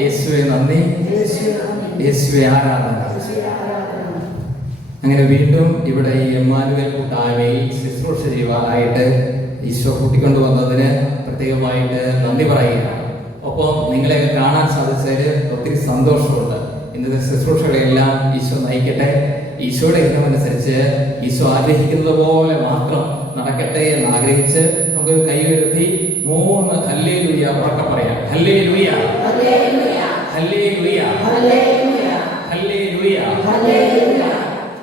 യേശുവെ നന്ദി, യേശുവെ ആരാധന. അങ്ങനെ വീണ്ടും ഇവിടെ ഈ എമ്മാനുവേൽ കൂട്ടായ്മയിൽ ശുശ്രൂഷ ചെയ്യുവാനായിട്ട് ഈശോ കൂട്ടിക്കൊണ്ടുവന്നതിന് പ്രത്യേകമായിട്ട് നന്ദി പറയുകയാണ്. ഒപ്പം നിങ്ങളെ കാണാൻ സാധിച്ചതിൽ ഒത്തിരി സന്തോഷമുണ്ട്. ഇന്നത്തെ ശുശ്രൂഷകളെല്ലാം ഈശോ നയിക്കട്ടെ. ഈശോയുടെ ഇഷ്ടമനുസരിച്ച് ഈശോ ആഗ്രഹിക്കുന്നത് പോലെ മാത്രം നടക്കട്ടെ എന്ന് ആഗ്രഹിച്ച് നമുക്കൊരു കൈ ഉയർത്തി 3 ഹല്ലേലൂയ ഉറക്കെ പറയാം. Hallelujah, hallelujah, hallelujah.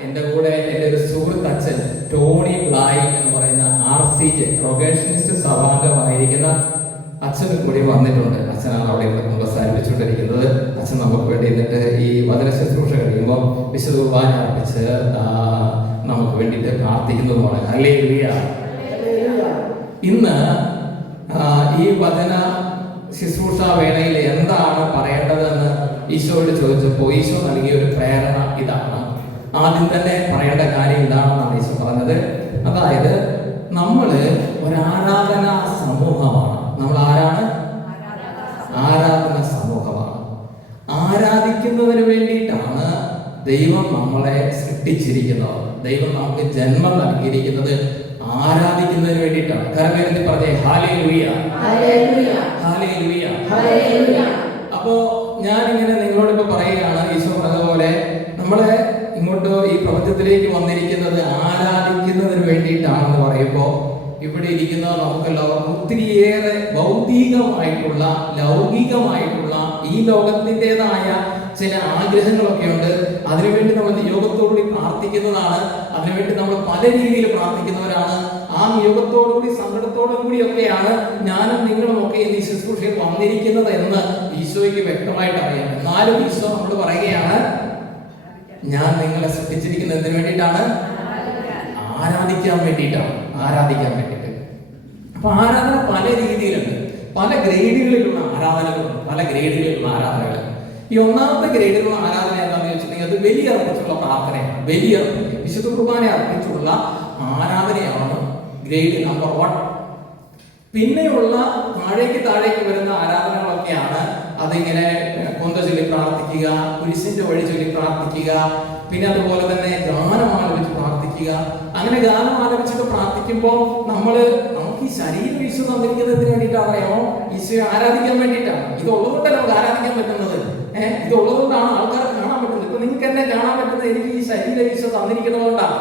എന്റെ കൂടെ എൻ്റെ ഒരു സുഹൃത്ത് അച്ഛൻ ടോണി ബ്ലായ് എന്ന് പറയുന്ന RCJ റൊഗേഷനിസ്റ്റ് സഭാംഗമായിരിക്കുന്ന അച്ഛനും കൂടി വന്നിട്ടുണ്ട്. അച്ഛനാണ് അവിടെ ഇവിടെ സംസാരിപ്പിച്ചുകൊണ്ടിരിക്കുന്നത്. അച്ഛൻ നമുക്ക് വേണ്ടി എന്നിട്ട് ഈ വചന ശുശ്രൂഷ കഴിയുമ്പോൾ വിശുദ്ധ കുർബാന അർപ്പിച്ച് നമുക്ക് വേണ്ടിയിട്ട് പ്രാർത്ഥിക്കുന്നതുമാണ്. ഹല്ലേലൂയ. ഇന്ന് ഈ വചന ശുശ്രൂഷ വേളയിൽ എന്താണ് പറയേണ്ടതെന്ന് ഈശോയോട് ചോദിച്ചപ്പോൾ ഈശോ നൽകിയ ഒരു പ്രേരണ ഇതാണ്. ആദ്യം തന്നെ പറയേണ്ട കാര്യം ഇതാണെന്നാണ് ഈശോ പറഞ്ഞത്. അതായത് നമ്മൾ ഒരു ആരാധനാ സമൂഹമാണ്. നമ്മൾ ആരാണ്? ആരാധന സമൂഹമാണ്. ആരാധിക്കുന്നതിന് വേണ്ടിയിട്ടാണ് ദൈവം നമ്മളെ സൃഷ്ടിച്ചിരിക്കുന്നത്. ദൈവം നമുക്ക് ജന്മം നൽകിയിരിക്കുന്നത് ആരാധിക്കുന്നതിന് വേണ്ടിയിട്ടാണ്. കരമേലത്തിൽ പറഞ്ഞേ ഹല്ലേലൂയ, ഹല്ലേലൂയ, ഹല്ലേലൂയ. അപ്പോ ഞാനിങ്ങനെ നിങ്ങളോട് ഇപ്പൊ പറയുകയാണ്, ഈശോ പറഞ്ഞതുപോലെ നമ്മളെ ഇങ്ങോട്ട് ഈ പ്രപഞ്ചത്തിലേക്ക് വന്നിരിക്കുന്നത് ആരാധിക്കുന്നതിന് വേണ്ടിയിട്ടാണെന്ന് പറയുമ്പോൾ ഇവിടെ ഇരിക്കുന്ന നമുക്കെല്ലാവർക്കും ഒത്തിരിയേറെ ഭൗതികമായിട്ടുള്ള ലൗകികമായിട്ടുള്ള ഈ ലോകത്തിൻ്റെതായ ചില ആഗ്രഹങ്ങളൊക്കെ ഉണ്ട്. അതിനുവേണ്ടി നമ്മൾ നിയോഗത്തോടുകൂടി പ്രാർത്ഥിക്കുന്നതാണ്. അതിനുവേണ്ടി നമ്മൾ പല രീതിയിൽ പ്രാർത്ഥിക്കുന്നവരാണ്. ആ നിയോഗത്തോടുകൂടി സങ്കടത്തോടു കൂടിയൊക്കെയാണ് ഞാനും നിങ്ങളും ഒക്കെ ഈ ശുശ്രൂഷയിൽ വന്നിരിക്കുന്നത് എന്ന് ഈശോയ്ക്ക് വ്യക്തമായിട്ട് അറിയാം. എന്നാലും ഈശോ നമ്മൾ പറയുകയാണ്, ഞാൻ നിങ്ങളെ സൃഷ്ടിച്ചിരിക്കുന്നത് എന്തിനു വേണ്ടിയിട്ടാണ്? ആരാധിക്കാൻ വേണ്ടിയിട്ടാണ്. ആരാധിക്കാൻ വേണ്ടിയിട്ട്. അപ്പൊ ആരാധന പല രീതിയിലുണ്ട്. പല ഗ്രേഡുകളിലുള്ള ആരാധനകളുണ്ട്. പല ഗ്രേഡുകളിലുള്ള ആരാധനകൾ. ഈ ഒന്നാമത്തെ ഗ്രേഡിലുള്ള ആരാധന എന്താണെന്ന് വെച്ചിട്ടുണ്ടെങ്കിൽ അത് ബലിയർപ്പിച്ചുള്ള പ്രാർത്ഥനയാണ്. ബലിയർപ്പിച്ച് വിശുദ്ധ കുർബാന അർപ്പിച്ചുള്ള ആരാധനയാണ് ഗ്രേഡ് നമ്പർ 1. പിന്നെയുള്ള താഴേക്ക് വരുന്ന ആരാധനകളൊക്കെയാണ് അതിങ്ങനെ കൊന്ത ചൊല്ലി പ്രാർത്ഥിക്കുക, കുരിശിന്റെ വഴി ചൊല്ലി പ്രാർത്ഥിക്കുക, പിന്നെ അതുപോലെ തന്നെ ഗാനം ആലപിച്ച് പ്രാർത്ഥിക്കുക. അങ്ങനെ ഗാനം ആലപിച്ചൊക്കെ പ്രാർത്ഥിക്കുമ്പോൾ നമുക്ക് ഈ ശരീരം ഈശോ തന്നിരിക്കുന്നതിന് വേണ്ടിയിട്ടാണ്. അറിയാമോ? ഈശോയെ ആരാധിക്കാൻ വേണ്ടിയിട്ടാണ്. ഇതുള്ളതുകൊണ്ടല്ല നമുക്ക് ആരാധിക്കാൻ പറ്റുന്നത്. ഇതുള്ളതുകൊണ്ടാണ് ആൾക്കാർക്ക് കാണാൻ പറ്റുന്നത്. ഇപ്പൊ നിങ്ങൾക്ക് എന്നെ കാണാൻ പറ്റുന്നത് എനിക്ക് ഈ ശരീരം ഈശോ തന്നിരിക്കുന്നതുകൊണ്ടാണ്.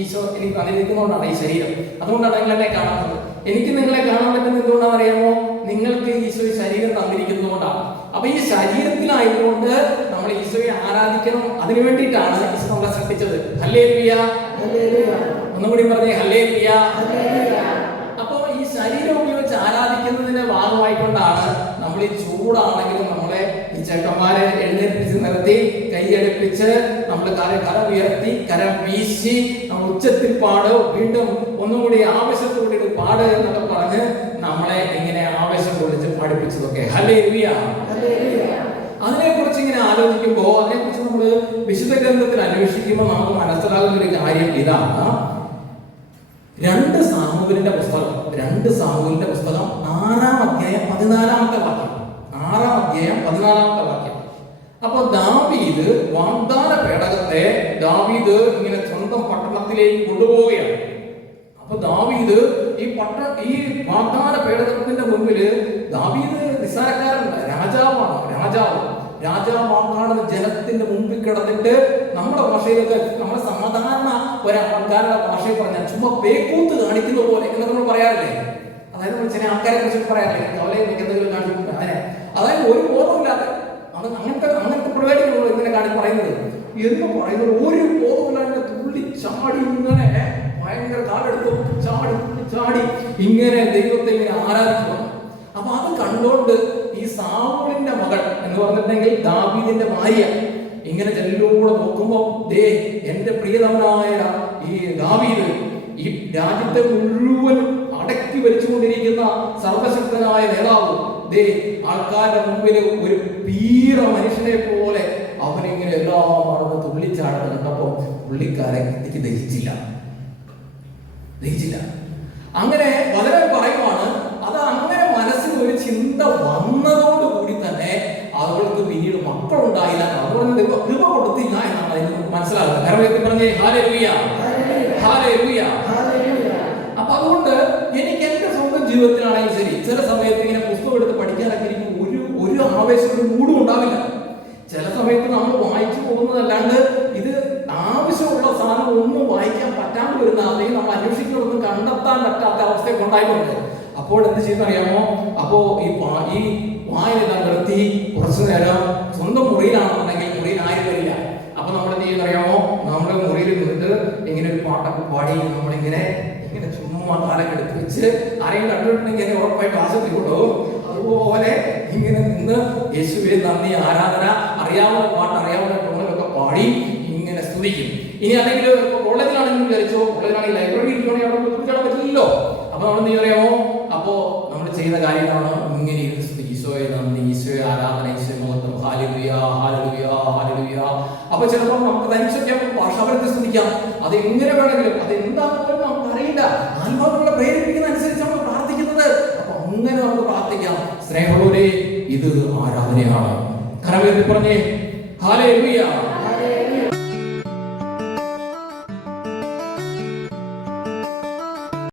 ഈശോ എനിക്ക് തന്നിരിക്കുന്നതുകൊണ്ടാണ് ഈ ശരീരം. അതുകൊണ്ടാണ് നിങ്ങൾ എന്നെ കാണുന്നത്. എനിക്ക് നിങ്ങളെ കാണാൻ പറ്റുന്നത് എന്തുകൊണ്ടാണെന്ന് അറിയാമോ? നിങ്ങൾക്ക് ഈശോ ഈ ശരീരം തന്നിരിക്കുന്നതുകൊണ്ടാണ്. അപ്പൊ ഈ ശരീരത്തിലായതുകൊണ്ട് നമ്മൾ ഈശോയെ ആരാധിക്കണം. അതിനു വേണ്ടിയിട്ടാണ് ഈശോ നമ്മളെ സൃഷ്ടിച്ചത്. ഹല്ലേലൂയ, ഒന്നും കൂടി പറഞ്ഞേ ഹല്ലേലൂയ. അപ്പൊ ഈ ശരീരം ഉപയോഗിച്ച് ആരാധിക്കുന്നതിന്റെ ഭാഗമായിക്കൊണ്ടാണ് നമ്മൾ ഈ ചൂടാണെങ്കിലും നമ്മളെ ഈ ചേട്ടന്മാരെ എഴുന്നേൽപ്പിച്ച് നിർത്തി കൈയടുപ്പിച്ച് നമ്മൾ കരം ഉയർത്തി കരം വീശി നമ്മൾ ഉച്ചത്തിൽ പാട്, വീണ്ടും ഒന്നും കൂടി ആവശ്യത്തോടെ പാട് എന്നൊക്കെ പറഞ്ഞ് നമ്മളെ ഇങ്ങനെ ആവേശം കൊള്ളിച്ച് പഠിപ്പിച്ചതൊക്കെ. ഹല്ലേലൂയ. അതിനെ കുറിച്ച് ഇങ്ങനെ ആലോചിക്കുമ്പോൾ, അതിനെക്കുറിച്ച് നമ്മൾ വിശുദ്ധ ഗ്രന്ഥത്തിൽ അന്വേഷിക്കുമ്പോൾ നമുക്ക് മനസ്സിലാകുന്ന ഒരു കാര്യം ഇതാണ്. 2 സാമുവേലിന്റെ പുസ്തകം 6-ാം അധ്യായം 14-ാമത്തെ വാക്യം. 6-ാം അധ്യായം 14-ാമത്തെ വാക്യം. അപ്പൊ ദാവീദ് വാഗ്ദാന പേടകത്തെ ഇങ്ങനെ സ്വന്തം പട്ടണത്തിലേക്ക് കൊണ്ടുപോവുകയാണ്. അപ്പൊ ദാവീദ് ഈ വാഗ്ദാന പേടകത്തിന്റെ മുൻപില് ദാവീദ് നിസ്സാരക്കാരനല്ല, രാജാവാണ്. ജനത്തിന്റെ മുമ്പിൽ കിടന്നിട്ട് നമ്മുടെ ഭാഷയിലൊക്കെ നമ്മുടെ സാധാരണ ഒരാൾക്കാരുടെ ഭാഷയിൽ പറഞ്ഞാൽ ചുമ്മാ പേക്കൂത്ത് കാണിക്കുന്ന പോലെ എന്ന് നമ്മൾ പറയാറില്ലേ? അതായത് നമ്മൾ ചില ആൾക്കാരെ കുറിച്ച് പറയാറില്ലേ, അവരെ എന്തെങ്കിലും കാണിച്ചു അങ്ങനെ, അതായത് ഒരു ബോധമില്ലാതെ അങ്ങനത്തെ പരിപാടികൾ ഇങ്ങനെ പറയുന്നത് എന്ന് പറയുന്നത് ഒരു ബോധമില്ലാതെ തുള്ളി ചാടി ഇങ്ങനെ ഭയങ്കര കാലെടുത്ത് ചാടി ഇങ്ങനെ ദൈവത്തെ ഇങ്ങനെ ആരാധിക്കണം. അപ്പൊ അത് കണ്ടുകൊണ്ട് ഈ സാവൂളിന്റെ മകൾ എന്ന് പറഞ്ഞിട്ടുണ്ടെങ്കിൽ ദാവീദിന്റെ ഭാര്യ ഇങ്ങനെ ചെല്ലിലൂടെ നോക്കുമ്പോ എന്റെ പ്രിയതമനായ ഈ ദാവീദ് ഈ രാജ്യത്തെ മുഴുവൻ അടക്കി ഭരിച്ചുകൊണ്ടിരിക്കുന്ന സർവശക്തനായ നേതാവ് ആൾക്കാരുടെ മുമ്പിൽ ഒരു വീര മനുഷ്യനെ പോലെ അവനിങ്ങനെ എല്ലാം മറന്ന് തുള്ളിച്ചാടുന്നത് കണ്ടപ്പോ പുള്ളിക്കാരെ എനിക്ക് ദഹിച്ചില്ല. അങ്ങനെ വളരെ പറയുവാണ്. അത് അങ്ങനെ മനസ്സിൽ ഒരു ചിന്ത വന്നതോടുകൂടി കരവേത്തി പറഞ്ഞേ ഹല്ലേലൂയ, ഹല്ലേലൂയ. അപ്പൊ അതുകൊണ്ട് എനിക്ക് എന്റെ സ്വന്തം ജീവിതത്തിലാണെങ്കിൽ ശരി, ചില സമയത്ത് ഇങ്ങനെ പുസ്തകം എടുത്ത് പഠിക്കാനൊക്കെ ഇരിക്കുമ്പോൾ ഒരു ആവേശം, ഒരു മൂടും ഉണ്ടാവില്ല. ചില സമയത്ത് നമ്മൾ വായിച്ചു പോകുന്നതല്ലാണ്ട് ഇത് ആവശ്യമുള്ള സാധനം ഒന്നും വായിക്കാൻ പറ്റാണ്ട് വരുന്ന, അല്ലെങ്കിൽ നമ്മൾ അന്വേഷിക്കുന്നതൊന്നും കണ്ടെത്താൻ പറ്റാത്ത അവസ്ഥയൊക്കെ ഉണ്ടായിട്ടുണ്ട്. അപ്പോൾ എന്ത് ചെയ്യുന്നറിയാമോ? അപ്പോ ഈ വായന നിർത്തി കുറച്ചു നേരം സ്വന്തം മുറിയിലാണെന്നുണ്ടെങ്കിൽ മുറിയിൽ ആരും വരില്ല. അപ്പൊ നമ്മൾ എന്ത് ചെയ്യുന്നറിയാമോ? നമ്മുടെ മുറിയിൽ നിന്നിട്ട് ഇങ്ങനെ ഒരു പാട്ടൊക്കെ പാടി നമ്മളിങ്ങനെ ചുമ്മാ കാലൊക്കെ എടുത്ത് വെച്ച് ആരെങ്കിലും കണ്ടിട്ടുണ്ടെങ്കിൽ എന്നെ ഉറപ്പായിട്ട് ആശുപത്രി കൊണ്ടുപോകും. അതുപോലെ ഇങ്ങനെ നിന്ന് യേശുവേ നന്ദി, ആരാധന, അറിയാവുന്ന പാട്ട്, അറിയാവുന്ന ടോണിലൊക്കെ പാടി ഇങ്ങനെ സ്തുതിക്കും. ഇനി അല്ലെങ്കിൽ കോളേജിലാണെങ്കിലും വിചാരിച്ചോ, കോളേജിലാണെങ്കിൽ ലൈബ്രറി ഇരിക്കുകയാണെങ്കിൽ അവിടെ കുറിച്ചാൽ പറ്റില്ലല്ലോ. അപ്പൊ നമ്മൾ എന്ത് പറയുമോ? അപ്പോ നമ്മൾ ചെയ്യുന്ന കാര്യമാണ് ഇങ്ങനെ ഇരുന്ന് സ്തുതി, ഈശോയെ നന്ദി, ഈശോയെ ആരാധന, ഈശോയെ മഹത്വം, ഹല്ലേലൂയ, ഹല്ലേലൂയ, ഹല്ലേലൂയ. അപ്പൊ ചിലപ്പോൾ നമുക്ക് തനിച്ചൊക്കെ ഭാഷാപരത്തിൽ സ്തുതിക്കാം. അത് എങ്ങനെ വേണമെങ്കിലും, അത് എന്താണെന്ന് നമുക്ക് അറിയില്ല. ആത്മാക്കളെ പ്രേരിപ്പിക്കുന്ന അനുസരിച്ചാണ് പ്രാർത്ഥിക്കുന്നത്. അപ്പൊ അങ്ങനെ നമുക്ക് പ്രാർത്ഥിക്കാം. സ്നേഹമുള്ളവരെ, ഇത് ആരാധനയാണ്. കരവേറ്റി പറഞ്ഞേ ഹല്ലേലൂയ.